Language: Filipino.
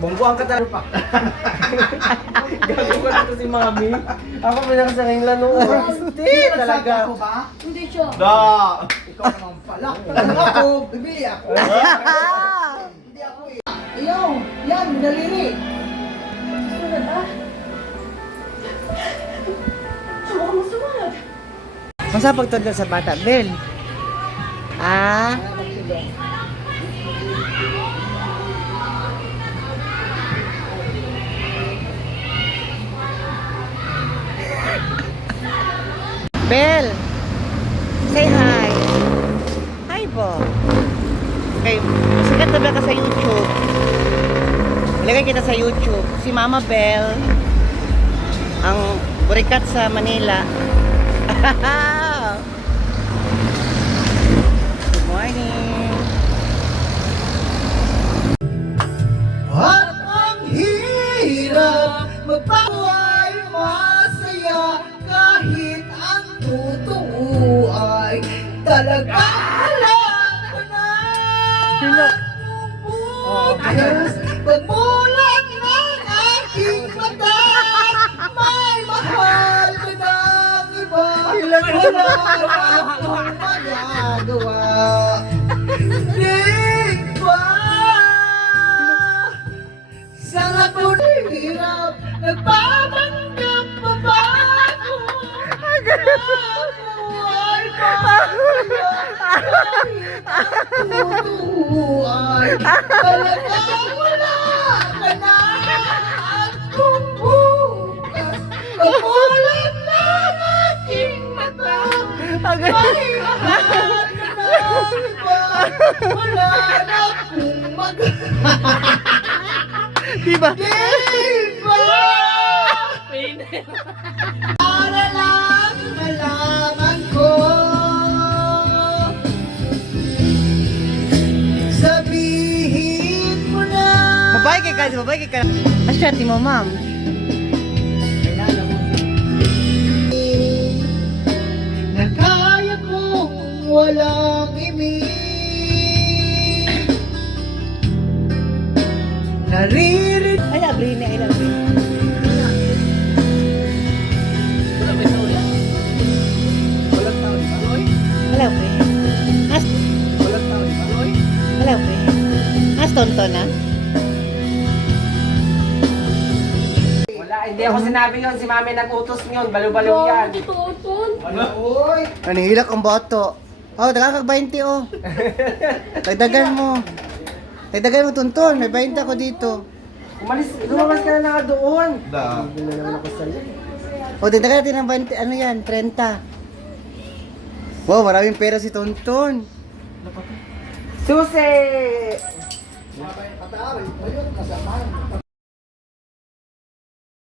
Bongguan ka talaga. Gago ka dito si Mami. Ako pinakasaking lanoon. Hindi talaga. Hindi siya. Da! Ikaw naman pala. Ako, bibili ako. Hindi ako eh. Ayaw, yan, daliri. Sumunod ah. Huwag mo sumunod. Masa pagtudlo sa bata, Bel? Ah? Bel, say hi. Hi po. Okay, sikat na ba ka sa YouTube? Ilagay kita sa YouTube. Si Mama Bel, ang burikat sa Manila. Good morning. At ang hirap magpabuhay masaya kahit ang totoo ay talaga alam ko na. Hilak. Bukas, pagmulat ng aking mata, may mahal ka ng iba. Wala akong magagawa. Di ba? Sa lahat hirap, nagpapanggap pa ba ako? Nabuhay pa kaya kahit ang totoo ay talagang wala ka na. At kung bukas, pagmulat ng aking mata, may mahal ka ng iba. Wala na akong Diba? Diba? Para lang malaman ko, sabihin mo na. Babae kay ka. Asyati mo, ma'am. Na kaya kong walang imig. Naririnig. I love Rini, I love Rini. Walang tao ni Maloy. Hello, Rini. Walang tao ni Maloy. Hello, Rini. Tonto na? Wala, hindi ako sinabi yun. Si Mami nag-utos yun. Balo-balo yan. Totoo, Ton. Uy! Nanihilak ang boto. Oh, daga kag 20 oh. Dagdagan mo. Dagdagan mo tunton, may 20 ako dito. Lumabas ka na nga doon. Da! Hindi na naman ako sa'yo. O, dagdagan natin ng 20, ano yan, 30. Wow, maraming pera si Tonton. Susi! Patawin, ayun, kasama.